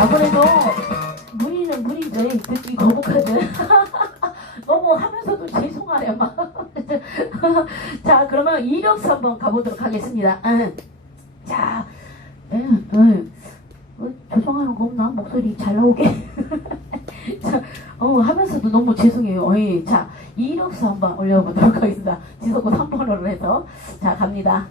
아무래도 무리는 무리죠. 듣기 거북하든. 너무 하면서도 죄송하네 막. 자 그러면 이력서 한번 가보도록 하겠습니다. 응. 자, 응, 응. 어, 죄송하는 거 없나? 목소리 잘 나오게. 자, 어, 하면서도 너무 죄송해요. 어이, 자, 이력서 한번 올려보도록 하겠습니다. 지속고 3번으로 해서. 자, 갑니다.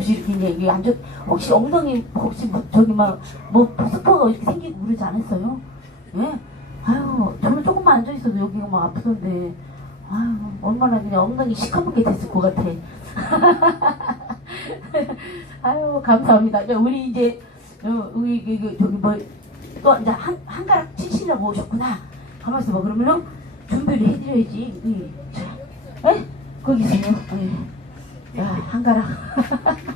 버릇없이 이렇게 이제 이게 안 좋. 혹시 엉덩이 혹시 뭐, 저기 막뭐 스포가 이렇게 생기고 그러지 않았어요? 예? 아유 저는 조금만 앉아 있어도 여기가 막 아프던데. 아유 얼마나 그냥 엉덩이 시커멓게 됐을 것 같아. 아유 감사합니다. 자, 우리 이제 어, 우리 저기 뭐 또 이제 한 한가락 치시려고 오셨구나. 가만 있어 봐. 그러면은 준비를 해드려야지. 예. 자, 에? 거기 있어요. 예. 자 한가락.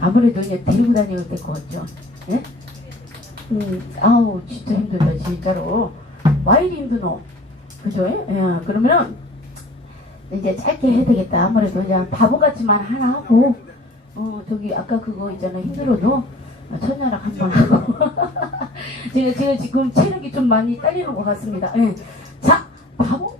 아무래도 이제 데리고 다녀야 될것 같죠. 예? 음, 아우 진짜 힘들다 진짜로. 와 이리 힘드노? 그죠? 예? 예, 그러면은 이제 짧게 해야 되겠다. 아무래도 그냥 바보같이만 하나 하고, 어, 저기, 아까 그거 있잖아. 힘들어도 천연락 한번 하고. 제가, 제가 지금 체력이 좀 많이 딸리는 것 같습니다. 예. 자, 바보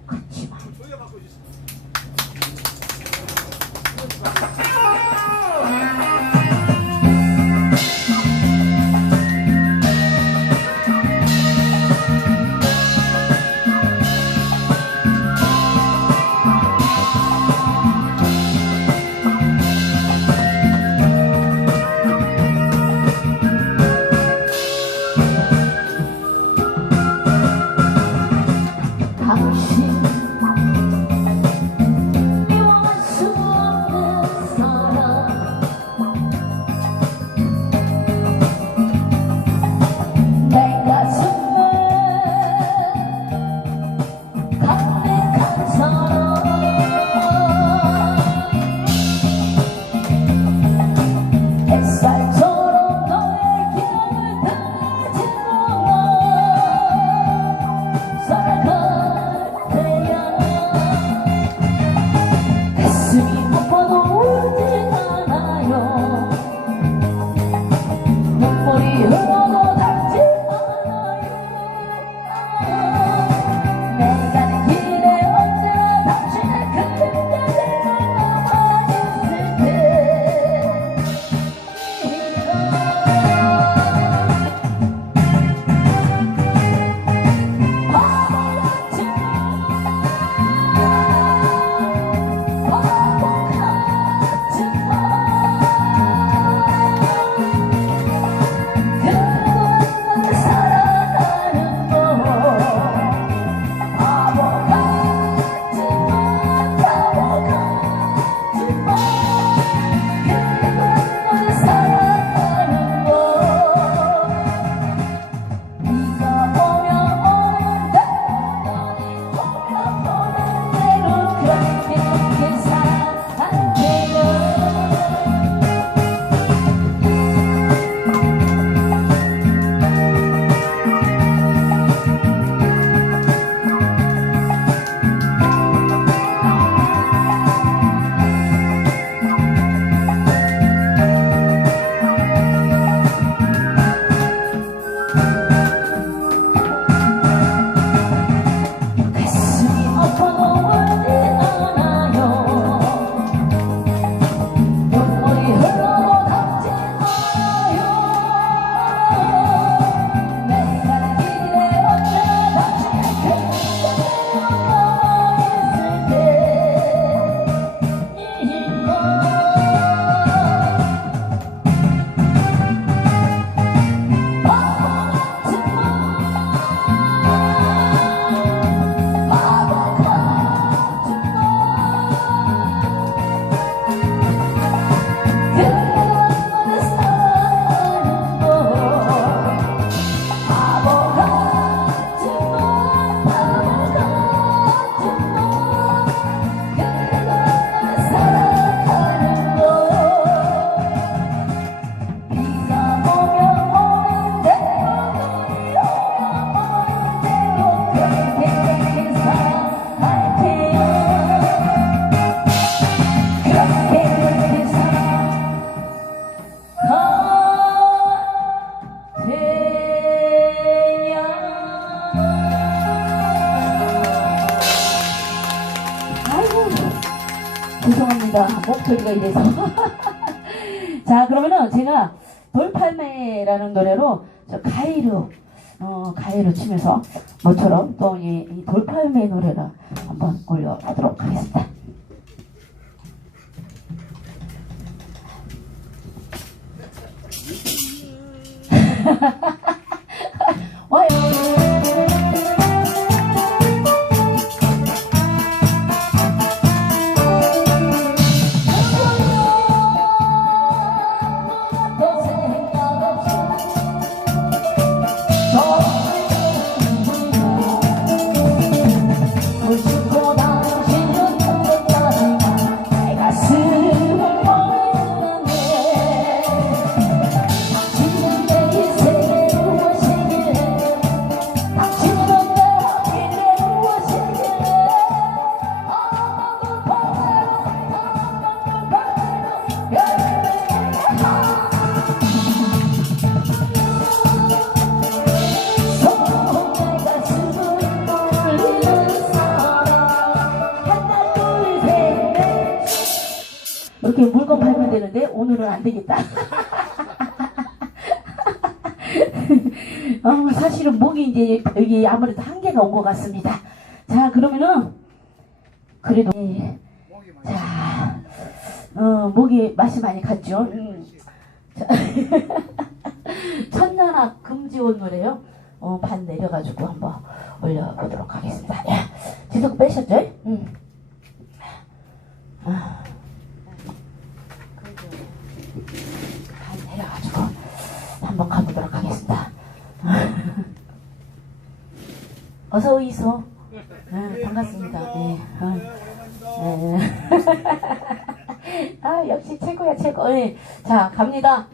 목소리가 이래서 자 그러면은 제가 돌팔매라는 노래로 저 가이르 어, 가해를 치면서 모처럼 또이 돌팔매의 노래를 한번 올려보도록 하겠습니다. 오늘은 안 되겠다 어, 사실은 목이 이제 여기 아무래도 한계가 온 것 같습니다 자 그러면은 그래도 예, 자 어, 목이 맛이 많이 갔죠 음. 자, 천년아 금지원 노래요. 어, 반 내려가지고 한번 올려보도록 하겠습니다. 야, 지속 빼셨죠? 응. 아. 반 내려가지고 한번 가보도록 하겠습니다. 어서 오이소. 네, 반갑습니다. 네. 어, 네. 아, 역시 최고야, 최고. 네. 자, 갑니다.